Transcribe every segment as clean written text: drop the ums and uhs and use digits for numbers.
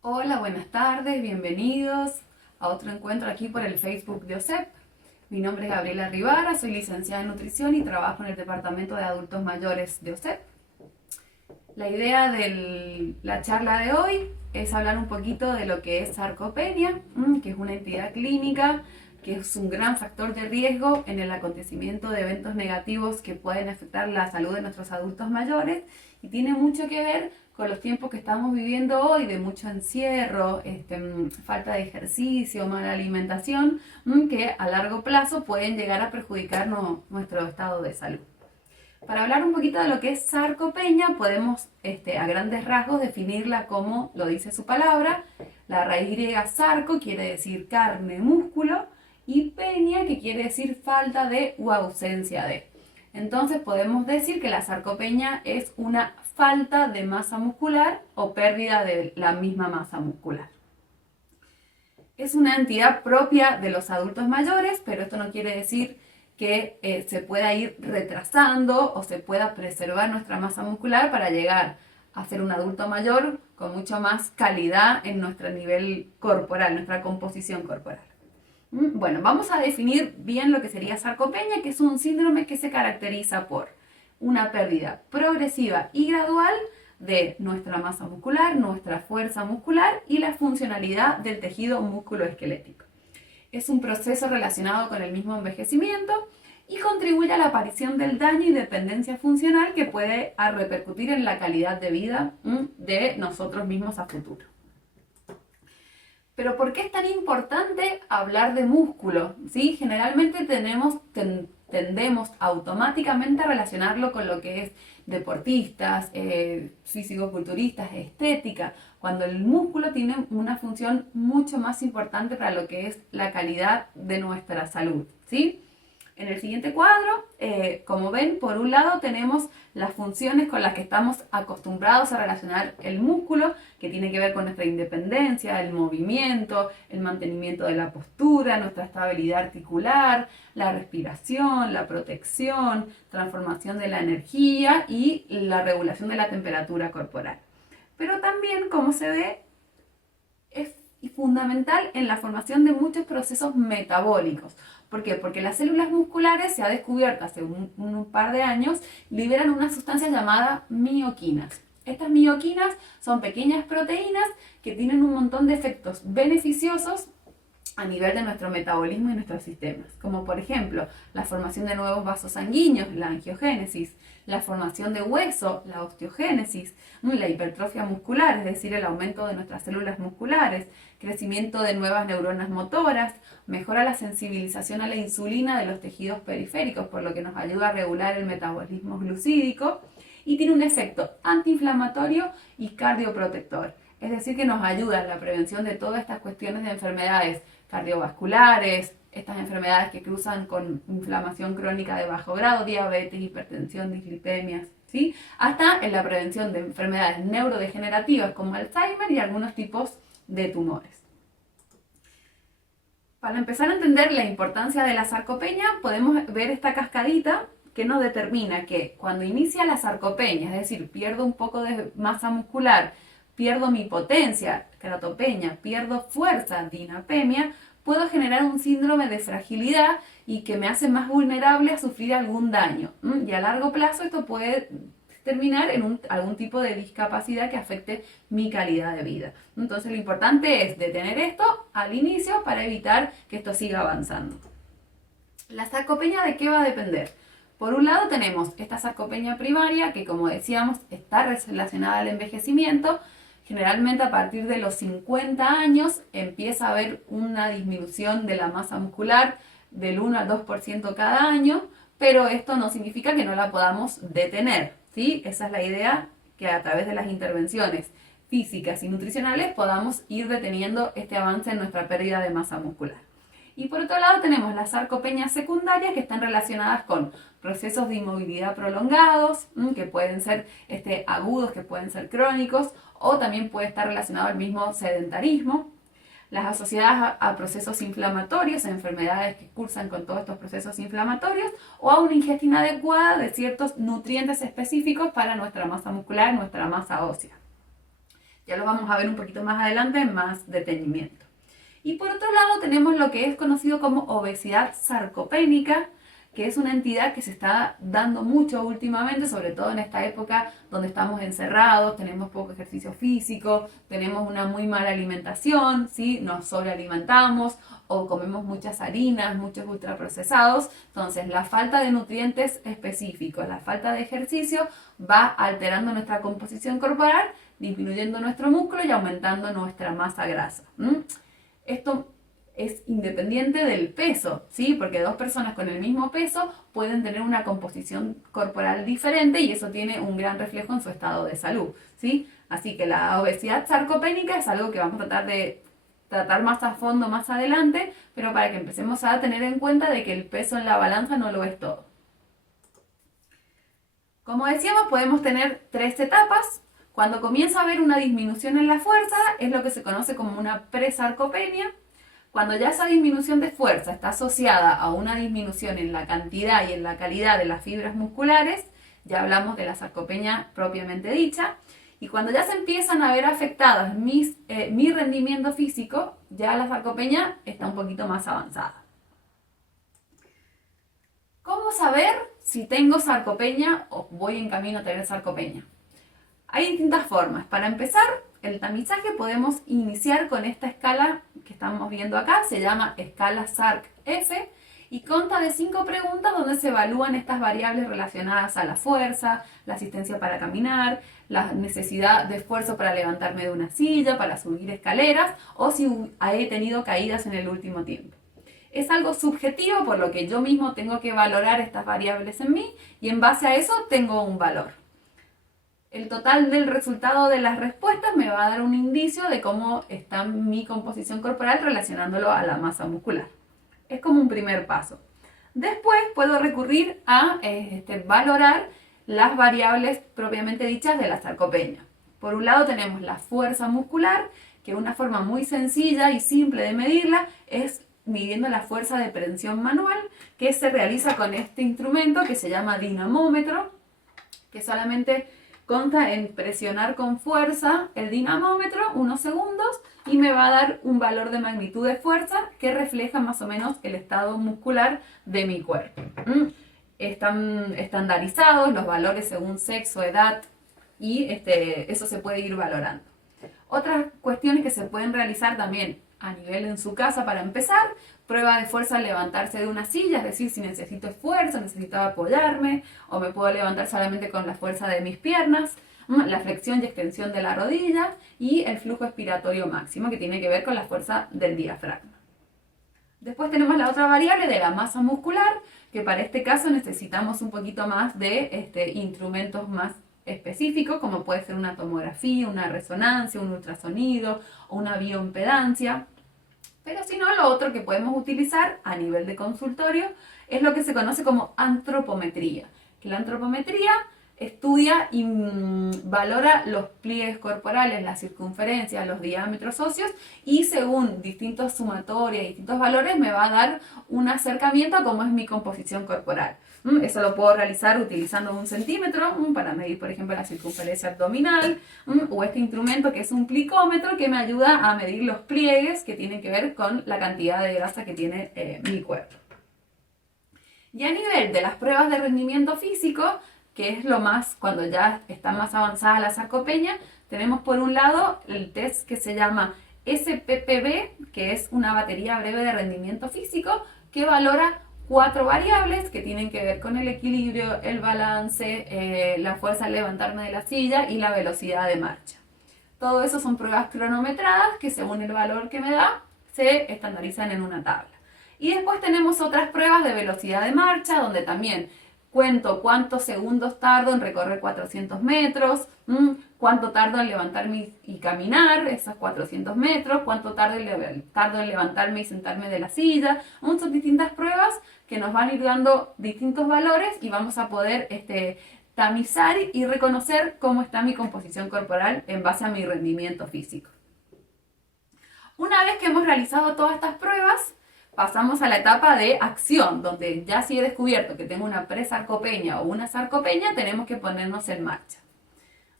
Hola, buenas tardes, bienvenidos a otro encuentro aquí por el Facebook de OSEP. Mi nombre es Gabriela Rivara, soy licenciada en nutrición y trabajo en el departamento de adultos mayores de OSEP. La idea de la charla de hoy es hablar un poquito de lo que es sarcopenia, que es una entidad clínica que es un gran factor de riesgo en el acontecimiento de eventos negativos que pueden afectar la salud de nuestros adultos mayores y tiene mucho que ver con los tiempos que estamos viviendo hoy de mucho encierro, falta de ejercicio, mala alimentación, que a largo plazo pueden llegar a perjudicar nuestro estado de salud. Para hablar un poquito de lo que es sarcopenia, podemos a grandes rasgos definirla como lo dice su palabra. La raíz griega sarco quiere decir carne, músculo, y penia, que quiere decir falta de u ausencia de. Entonces podemos decir que la sarcopenia es una falta de masa muscular o pérdida de la misma masa muscular. Es una entidad propia de los adultos mayores, pero esto no quiere decir que se pueda ir retrasando o se pueda preservar nuestra masa muscular para llegar a ser un adulto mayor con mucho más calidad en nuestro nivel corporal, nuestra composición corporal. Bueno, vamos a definir bien lo que sería sarcopenia, que es un síndrome que se caracteriza por una pérdida progresiva y gradual de nuestra masa muscular, nuestra fuerza muscular y la funcionalidad del tejido musculoesquelético. Es un proceso relacionado con el mismo envejecimiento y contribuye a la aparición del daño y dependencia funcional que puede repercutir en la calidad de vida de nosotros mismos a futuro. Pero ¿por qué es tan importante hablar de músculo? ¿Sí? Generalmente tendemos automáticamente a relacionarlo con lo que es deportistas, físico-culturistas, estética, cuando el músculo tiene una función mucho más importante para lo que es la calidad de nuestra salud, ¿sí? En el siguiente cuadro, como ven, por un lado tenemos las funciones con las que estamos acostumbrados a relacionar el músculo, que tiene que ver con nuestra independencia, el movimiento, el mantenimiento de la postura, nuestra estabilidad articular, la respiración, la protección, transformación de la energía y la regulación de la temperatura corporal. Pero también, como se ve, es fundamental en la formación de muchos procesos metabólicos. ¿Por qué? Porque las células musculares, se ha descubierto hace un par de años, liberan una sustancia llamada mioquinas. Estas mioquinas son pequeñas proteínas que tienen un montón de efectos beneficiosos a nivel de nuestro metabolismo y nuestros sistemas, como por ejemplo la formación de nuevos vasos sanguíneos, la angiogénesis, la formación de hueso, la osteogénesis, la hipertrofia muscular, es decir, el aumento de nuestras células musculares, crecimiento de nuevas neuronas motoras, mejora la sensibilización a la insulina de los tejidos periféricos, por lo que nos ayuda a regular el metabolismo glucídico, y tiene un efecto antiinflamatorio y cardioprotector, es decir, que nos ayuda en la prevención de todas estas cuestiones de enfermedades cardiovasculares, estas enfermedades que cruzan con inflamación crónica de bajo grado, diabetes, hipertensión, dislipemias, ¿sí? Hasta en la prevención de enfermedades neurodegenerativas como Alzheimer y algunos tipos de tumores. Para empezar a entender la importancia de la sarcopenia, podemos ver esta cascadita que nos determina que cuando inicia la sarcopenia, es decir, pierdo un poco de masa muscular, pierdo mi potencia, keratopenia, pierdo fuerza, dinapemia, puedo generar un síndrome de fragilidad y que me hace más vulnerable a sufrir algún daño. Y a largo plazo esto puede terminar en algún tipo de discapacidad que afecte mi calidad de vida. Entonces lo importante es detener esto al inicio para evitar que esto siga avanzando. ¿La sarcopenia de qué va a depender? Por un lado tenemos esta sarcopenia primaria que, como decíamos, está relacionada al envejecimiento. Generalmente a partir de los 50 años empieza a haber una disminución de la masa muscular del 1 al 2% cada año, pero esto no significa que no la podamos detener, ¿sí? Esa es la idea, que a través de las intervenciones físicas y nutricionales podamos ir deteniendo este avance en nuestra pérdida de masa muscular. Y por otro lado tenemos las sarcopenias secundarias que están relacionadas con procesos de inmovilidad prolongados, que pueden ser agudos, que pueden ser crónicos, o también puede estar relacionado al mismo sedentarismo. Las asociadas a procesos inflamatorios, a enfermedades que cursan con todos estos procesos inflamatorios, o a una ingesta inadecuada de ciertos nutrientes específicos para nuestra masa muscular, nuestra masa ósea. Ya lo vamos a ver un poquito más adelante en más detenimiento. Y por otro lado tenemos lo que es conocido como obesidad sarcopénica, que es una entidad que se está dando mucho últimamente, sobre todo en esta época donde estamos encerrados, tenemos poco ejercicio físico, tenemos una muy mala alimentación, ¿sí? Nos sobrealimentamos o comemos muchas harinas, muchos ultraprocesados. Entonces, la falta de nutrientes específicos, la falta de ejercicio va alterando nuestra composición corporal, disminuyendo nuestro músculo y aumentando nuestra masa grasa. Esto es independiente del peso, ¿sí? Porque dos personas con el mismo peso pueden tener una composición corporal diferente y eso tiene un gran reflejo en su estado de salud, ¿sí? Así que la obesidad sarcopénica es algo que vamos a tratar de tratar más a fondo más adelante, pero para que empecemos a tener en cuenta de que el peso en la balanza no lo es todo. Como decíamos, podemos tener 3 etapas. Cuando comienza a haber una disminución en la fuerza, es lo que se conoce como una presarcopenia. Cuando ya esa disminución de fuerza está asociada a una disminución en la cantidad y en la calidad de las fibras musculares, ya hablamos de la sarcopenia propiamente dicha. Y cuando ya se empiezan a ver afectadas mi rendimiento físico, ya la sarcopenia está un poquito más avanzada. ¿Cómo saber si tengo sarcopenia o voy en camino a tener sarcopenia? Hay distintas formas. Para empezar, el tamizaje podemos iniciar con esta escala que estamos viendo acá, se llama escala SARC-F y consta de 5 preguntas donde se evalúan estas variables relacionadas a la fuerza, la asistencia para caminar, la necesidad de esfuerzo para levantarme de una silla, para subir escaleras o si he tenido caídas en el último tiempo. Es algo subjetivo por lo que yo mismo tengo que valorar estas variables en mí y en base a eso tengo un valor. El total del resultado de las respuestas me va a dar un indicio de cómo está mi composición corporal relacionándolo a la masa muscular. Es como un primer paso. Después puedo recurrir a valorar las variables propiamente dichas de la sarcopenia. Por un lado tenemos la fuerza muscular, que una forma muy sencilla y simple de medirla es midiendo la fuerza de prensión manual, que se realiza con este instrumento que se llama dinamómetro, que solamente consta en presionar con fuerza el dinamómetro unos segundos y me va a dar un valor de magnitud de fuerza que refleja más o menos el estado muscular de mi cuerpo. Están estandarizados los valores según sexo, edad y eso se puede ir valorando. Otras cuestiones que se pueden realizar también a nivel en su casa para empezar, prueba de fuerza al levantarse de una silla, es decir, si necesito esfuerzo, necesito apoyarme o me puedo levantar solamente con la fuerza de mis piernas, la flexión y extensión de la rodilla y el flujo expiratorio máximo que tiene que ver con la fuerza del diafragma. Después tenemos la otra variable de la masa muscular, que para este caso necesitamos un poquito más de instrumentos más específicos, como puede ser una tomografía, una resonancia, un ultrasonido o una bioimpedancia. Pero si no, lo otro que podemos utilizar a nivel de consultorio es lo que se conoce como antropometría. Que la antropometría estudia y valora los pliegues corporales, las circunferencias, los diámetros óseos y según distintos sumatorias y distintos valores me va a dar un acercamiento a cómo es mi composición corporal. Eso lo puedo realizar utilizando un centímetro para medir, por ejemplo, la circunferencia abdominal o este instrumento que es un plicómetro que me ayuda a medir los pliegues que tienen que ver con la cantidad de grasa que tiene mi cuerpo. Y a nivel de las pruebas de rendimiento físico, que es lo más, cuando ya está más avanzada la sarcopenia, tenemos por un lado el test que se llama SPPB, que es una batería breve de rendimiento físico, que valora 4 variables que tienen que ver con el equilibrio, el balance, la fuerza al levantarme de la silla y la velocidad de marcha. Todo eso son pruebas cronometradas que según el valor que me da, se estandarizan en una tabla. Y después tenemos otras pruebas de velocidad de marcha, donde también cuento cuántos segundos tardo en recorrer 400 metros, cuánto tardo en levantarme y caminar esos 400 metros, cuánto tardo en levantarme y sentarme de la silla. Son distintas pruebas que nos van a ir dando distintos valores y vamos a poder tamizar y reconocer cómo está mi composición corporal en base a mi rendimiento físico. Una vez que hemos realizado todas estas pruebas, pasamos a la etapa de acción, donde ya si he descubierto que tengo una presarcopenia o una sarcopenia, tenemos que ponernos en marcha.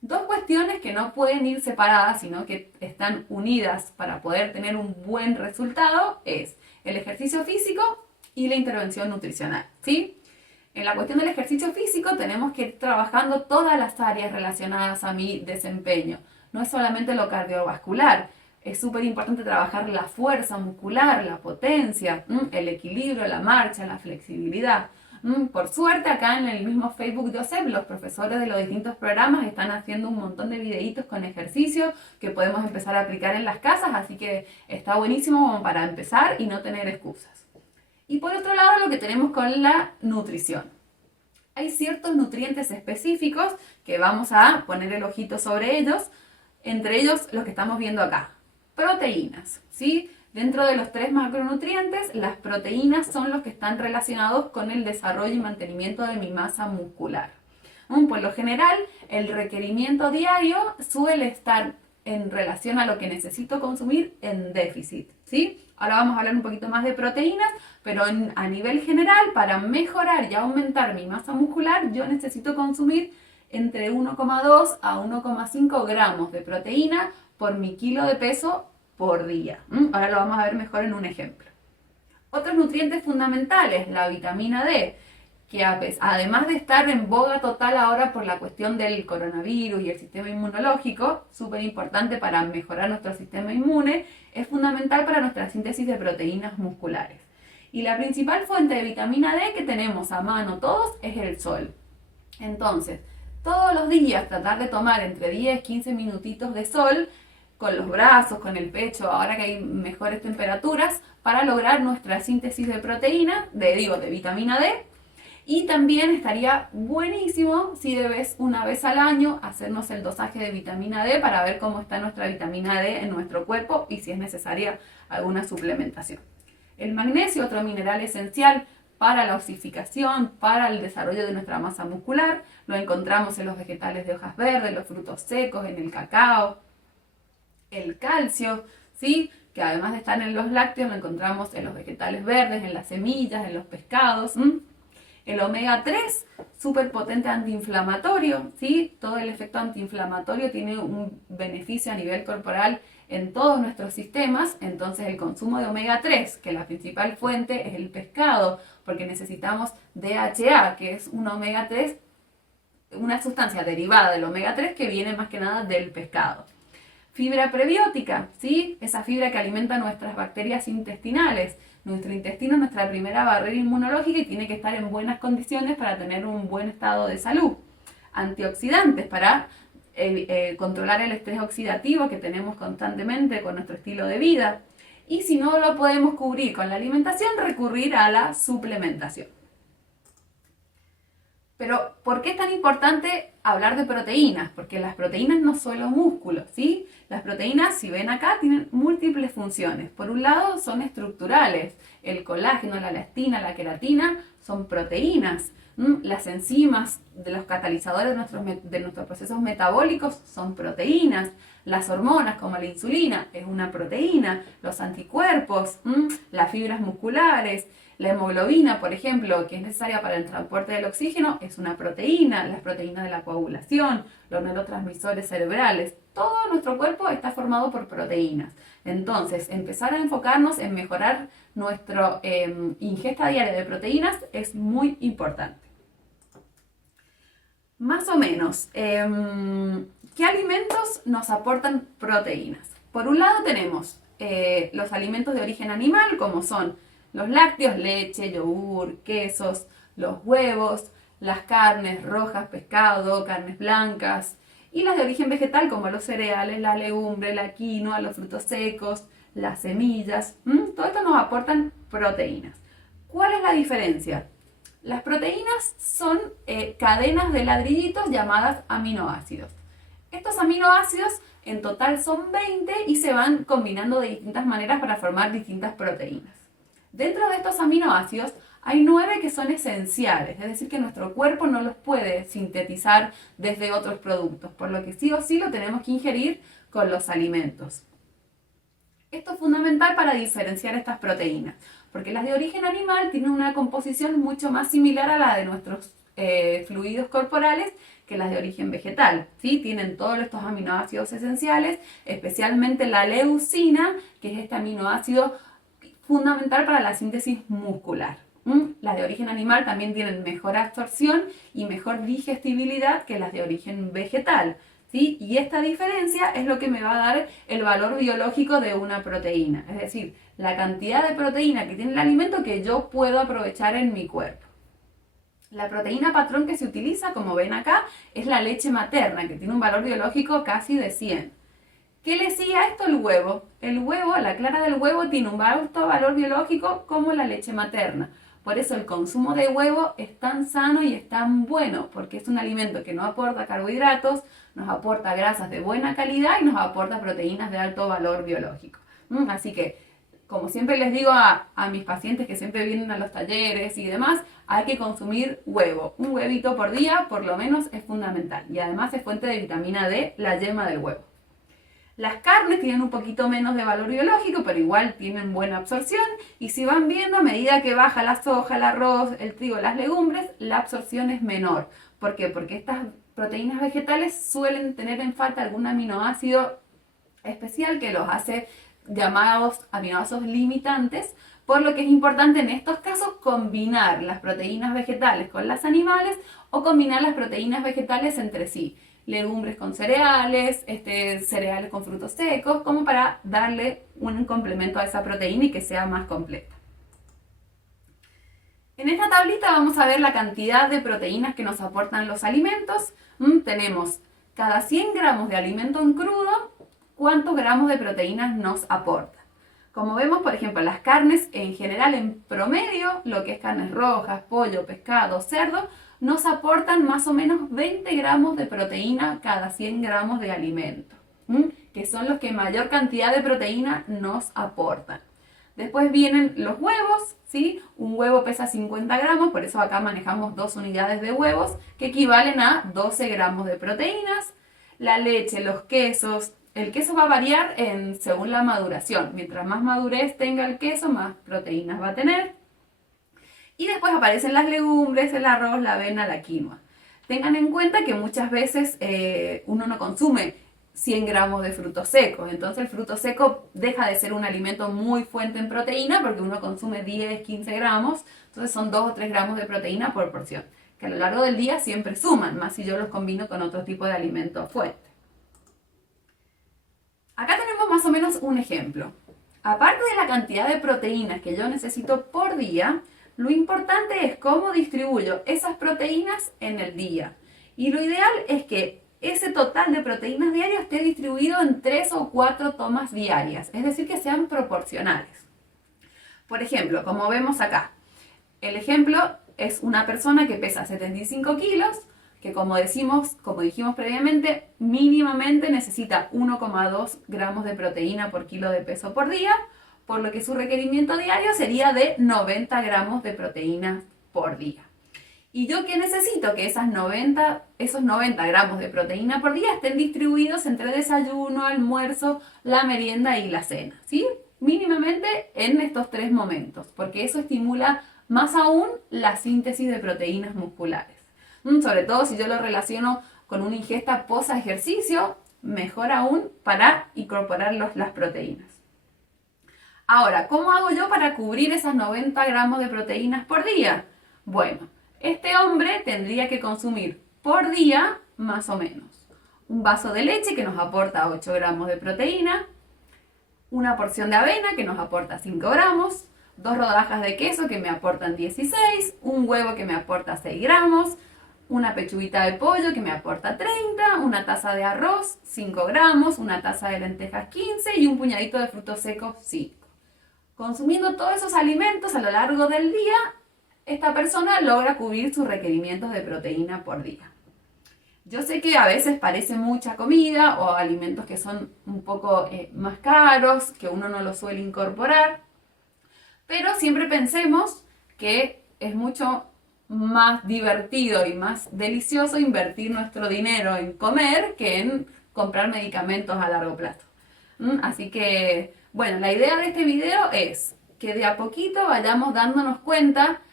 Dos cuestiones que no pueden ir separadas, sino que están unidas para poder tener un buen resultado es el ejercicio físico y la intervención nutricional, ¿sí? En la cuestión del ejercicio físico tenemos que ir trabajando todas las áreas relacionadas a mi desempeño. No es solamente lo cardiovascular, es súper importante trabajar la fuerza muscular, la potencia, el equilibrio, la marcha, la flexibilidad. Por suerte acá en el mismo Facebook de OSEP los profesores de los distintos programas están haciendo un montón de videitos con ejercicios que podemos empezar a aplicar en las casas, así que está buenísimo como para empezar y no tener excusas. Y por otro lado lo que tenemos con la nutrición. Hay ciertos nutrientes específicos que vamos a poner el ojito sobre ellos, entre ellos los que estamos viendo acá. Proteínas, ¿sí? Dentro de los 3 macronutrientes, las proteínas son los que están relacionados con el desarrollo y mantenimiento de mi masa muscular. Por lo general, el requerimiento diario suele estar en relación a lo que necesito consumir en déficit, ¿sí? Ahora vamos a hablar un poquito más de proteínas, pero a nivel general, para mejorar y aumentar mi masa muscular, yo necesito consumir entre 1,2 a 1,5 gramos de proteína por mi kilo de peso por día. Ahora lo vamos a ver mejor en un ejemplo. Otros nutrientes fundamentales, la vitamina D, que además de estar en boga total ahora por la cuestión del coronavirus y el sistema inmunológico, súper importante para mejorar nuestro sistema inmune, es fundamental para nuestra síntesis de proteínas musculares. Y la principal fuente de vitamina D que tenemos a mano todos es el sol. Entonces, todos los días tratar de tomar entre 10 y 15 minutitos de sol con los brazos, con el pecho, ahora que hay mejores temperaturas, para lograr nuestra síntesis de proteína, de vitamina D. Y también estaría buenísimo si una vez al año hacernos el dosaje de vitamina D para ver cómo está nuestra vitamina D en nuestro cuerpo y si es necesaria alguna suplementación. El magnesio, otro mineral esencial para la osificación, para el desarrollo de nuestra masa muscular, lo encontramos en los vegetales de hojas verdes, los frutos secos, en el cacao. El calcio, ¿sí? Que además de estar en los lácteos, lo encontramos en los vegetales verdes, en las semillas, en los pescados. El omega 3, súper potente antiinflamatorio, ¿sí? Todo el efecto antiinflamatorio tiene un beneficio a nivel corporal en todos nuestros sistemas, entonces el consumo de omega 3, que la principal fuente es el pescado, porque necesitamos DHA, que es un omega 3, una sustancia derivada del omega 3 que viene más que nada del pescado. Fibra prebiótica, ¿sí? Esa fibra que alimenta nuestras bacterias intestinales. Nuestro intestino es nuestra primera barrera inmunológica y tiene que estar en buenas condiciones para tener un buen estado de salud. Antioxidantes para controlar el estrés oxidativo que tenemos constantemente con nuestro estilo de vida. Y si no lo podemos cubrir con la alimentación, recurrir a la suplementación. Pero, ¿por qué es tan importante hablar de proteínas? Porque las proteínas no son solo músculos, ¿sí? Las proteínas, si ven acá, tienen múltiples funciones. Por un lado, son estructurales. El colágeno, la elastina, la queratina son proteínas. Las enzimas de los catalizadores de nuestros procesos metabólicos son proteínas. Las hormonas, como la insulina, es una proteína. Los anticuerpos, las fibras musculares. La hemoglobina, por ejemplo, que es necesaria para el transporte del oxígeno, es una proteína, las proteínas de la coagulación, los neurotransmisores cerebrales, todo nuestro cuerpo está formado por proteínas. Entonces, empezar a enfocarnos en mejorar nuestra ingesta diaria de proteínas es muy importante. Más o menos, ¿qué alimentos nos aportan proteínas? Por un lado tenemos los alimentos de origen animal, como son los lácteos, leche, yogur, quesos, los huevos, las carnes rojas, pescado, carnes blancas, y las de origen vegetal como los cereales, la legumbre, la quinoa, los frutos secos, las semillas. Todo esto nos aportan proteínas. ¿Cuál es la diferencia? Las proteínas son cadenas de ladrillitos llamadas aminoácidos. Estos aminoácidos en total son 20 y se van combinando de distintas maneras para formar distintas proteínas. Dentro de estos aminoácidos hay 9 que son esenciales, es decir, que nuestro cuerpo no los puede sintetizar desde otros productos, por lo que sí o sí lo tenemos que ingerir con los alimentos. Esto es fundamental para diferenciar estas proteínas, porque las de origen animal tienen una composición mucho más similar a la de nuestros fluidos corporales que las de origen vegetal, ¿sí? Tienen todos estos aminoácidos esenciales, especialmente la leucina, que es este aminoácido fundamental para la síntesis muscular. Las de origen animal también tienen mejor absorción y mejor digestibilidad que las de origen vegetal, ¿sí? Y esta diferencia es lo que me va a dar el valor biológico de una proteína, es decir, la cantidad de proteína que tiene el alimento que yo puedo aprovechar en mi cuerpo. La proteína patrón que se utiliza, como ven acá, es la leche materna, que tiene un valor biológico casi de 100. ¿Qué le sigue a esto? El huevo. El huevo, la clara del huevo, tiene un alto valor biológico como la leche materna. Por eso el consumo de huevo es tan sano y es tan bueno, porque es un alimento que no aporta carbohidratos, nos aporta grasas de buena calidad y nos aporta proteínas de alto valor biológico. Así que, como siempre les digo a mis pacientes que siempre vienen a los talleres y demás, hay que consumir huevo. Un huevito por día, por lo menos, es fundamental. Y además es fuente de vitamina D, la yema del huevo. Las carnes tienen un poquito menos de valor biológico, pero igual tienen buena absorción. Y si van viendo, a medida que baja la soja, el arroz, el trigo, las legumbres, la absorción es menor. ¿Por qué? Porque estas proteínas vegetales suelen tener en falta algún aminoácido especial que los hace llamados aminoácidos limitantes, por lo que es importante en estos casos combinar las proteínas vegetales con las animales o combinar las proteínas vegetales entre sí. Legumbres con cereales, cereales con frutos secos, como para darle un complemento a esa proteína y que sea más completa. En esta tablita vamos a ver la cantidad de proteínas que nos aportan los alimentos. Tenemos cada 100 gramos de alimento en crudo, cuántos gramos de proteínas nos aporta. Como vemos, por ejemplo, las carnes en general, en promedio, lo que es carnes rojas, pollo, pescado, cerdo, nos aportan más o menos 20 gramos de proteína cada 100 gramos de alimento, que son los que mayor cantidad de proteína nos aportan. Después vienen los huevos, ¿sí? Un huevo pesa 50 gramos, por eso acá manejamos 2 unidades de huevos, que equivalen a 12 gramos de proteínas. La leche, los quesos, el queso va a variar según la maduración. Mientras más madurez tenga el queso, más proteínas va a tener. Y después aparecen las legumbres, el arroz, la avena, la quinoa. Tengan en cuenta que muchas veces uno no consume 100 gramos de frutos secos. Entonces el fruto seco deja de ser un alimento muy fuente en proteína porque uno consume 10, 15 gramos. Entonces son 2 o 3 gramos de proteína por porción, que a lo largo del día siempre suman, más si yo los combino con otro tipo de alimento fuente. Acá tenemos más o menos un ejemplo. Aparte de la cantidad de proteínas que yo necesito por día, lo importante es cómo distribuyo esas proteínas en el día. Y lo ideal es que ese total de proteínas diarias esté distribuido en 3 o 4 tomas diarias, es decir, que sean proporcionales. Por ejemplo, como vemos acá, el ejemplo es una persona que pesa 75 kilos, que como dijimos previamente, mínimamente necesita 1,2 gramos de proteína por kilo de peso por día, por lo que su requerimiento diario sería de 90 gramos de proteína por día. ¿Y yo qué necesito? Que esos 90 gramos de proteína por día estén distribuidos entre desayuno, almuerzo, la merienda y la cena, ¿sí? Mínimamente en estos 3 momentos, porque eso estimula más aún la síntesis de proteínas musculares. Sobre todo si yo lo relaciono con una ingesta post ejercicio, mejor aún para incorporar las proteínas. Ahora, ¿cómo hago yo para cubrir esas 90 gramos de proteínas por día? Bueno, este hombre tendría que consumir por día más o menos un vaso de leche que nos aporta 8 gramos de proteína, una porción de avena que nos aporta 5 gramos, 2 rodajas de queso que me aportan 16, un huevo que me aporta 6 gramos, una pechuguita de pollo que me aporta 30, una taza de arroz 5 gramos, una taza de lentejas 15 y un puñadito de frutos secos 5. Consumiendo todos esos alimentos a lo largo del día, esta persona logra cubrir sus requerimientos de proteína por día. Yo sé que a veces parece mucha comida o alimentos que son un poco más caros, que uno no los suele incorporar, pero siempre pensemos que es mucho más divertido y más delicioso invertir nuestro dinero en comer que en comprar medicamentos a largo plazo. Así que, bueno, la idea de este video es que de a poquito vayamos dándonos cuenta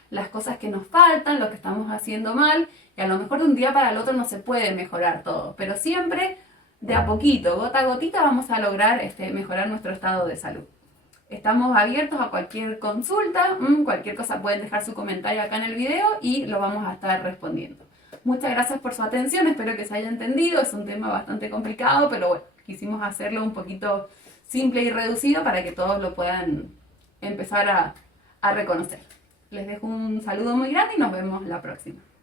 las cosas que nos faltan, lo que estamos haciendo mal, y a lo mejor de un día para el otro no se puede mejorar todo, pero siempre de a poquito, gota a gotita, vamos a lograr mejorar nuestro estado de salud. Estamos abiertos a cualquier consulta, cualquier cosa pueden dejar su comentario acá en el video y lo vamos a estar respondiendo. Muchas gracias por su atención, espero que se haya entendido, es un tema bastante complicado, pero bueno, quisimos hacerlo un poquito simple y reducido para que todos lo puedan empezar a reconocer. Les dejo un saludo muy grande y nos vemos la próxima.